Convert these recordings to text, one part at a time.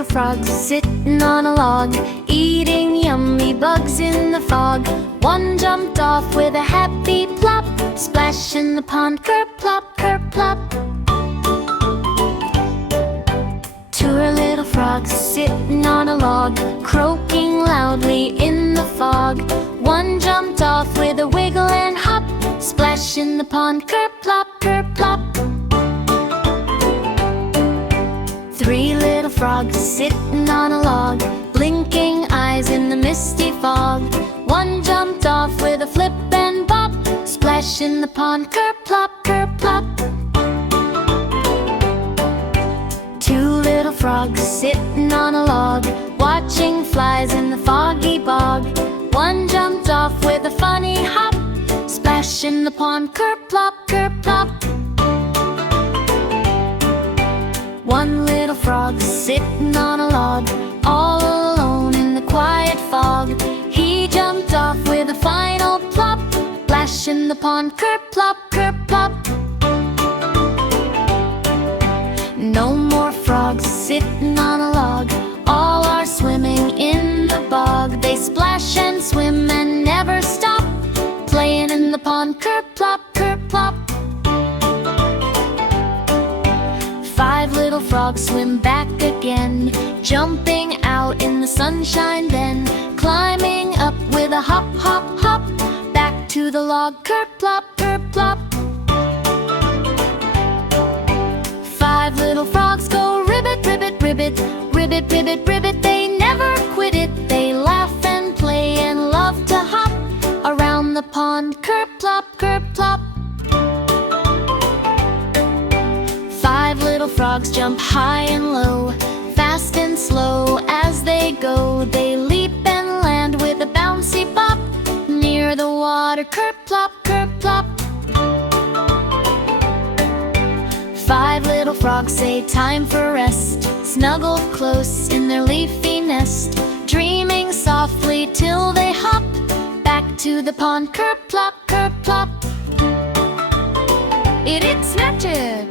little frogs sitting on a log, eating yummy bugs in the fog. One jumped off with a happy plop, splash in the pond, kerplop, kerplop. Two little frogs sitting on a log, croaking loudly in the fog. One jumped off with a wiggle and hop, splash in the pond, kerplop, kerplop. Three little frogs sitting on a log, blinking eyes in the misty fog. One jumped off with a flip and bop, splash in the pond, kerplop, kerplop. Two little frogs sitting on a log, watching flies in the foggy bog. One jumped off with a funny hop, splash in the pond, kerplop, kerplop. One little frog sitting on a log, all alone in the quiet fog. He jumped off with a final plop, splash in the pond, kerplop, kerplop. No more frogs sitting on a log, all are swimming in the bog. They splash and swim and never stop, playing in the pond, kerplop, kerplop. Five little frogs swim back again, jumping out in the sunshine then, climbing up with a hop, hop, hop, back to the log, kerplop, kerplop. Five little frogs go ribbit, ribbit, ribbit, ribbit, ribbit, ribbit. They never quit it, they laugh and play and love to hop around the pond, kerplop, kerplop. Five little frogs jump high and low, fast and slow as they go. They leap and land with a bouncy bop, near the water, kerplop, kerplop. Five little frogs say time for rest, snuggled close in their leafy nest, dreaming softly till they hop back to the pond, kerplop, kerplop. It's magic!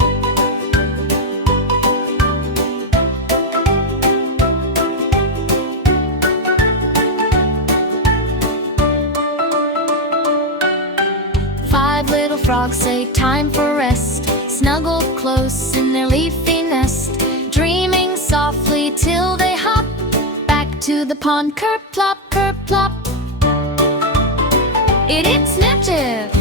Five little frogs say time for rest, snuggled close in their leafy nest, dreaming softly till they hop back to the pond, kerplop, kerplop. It's magic!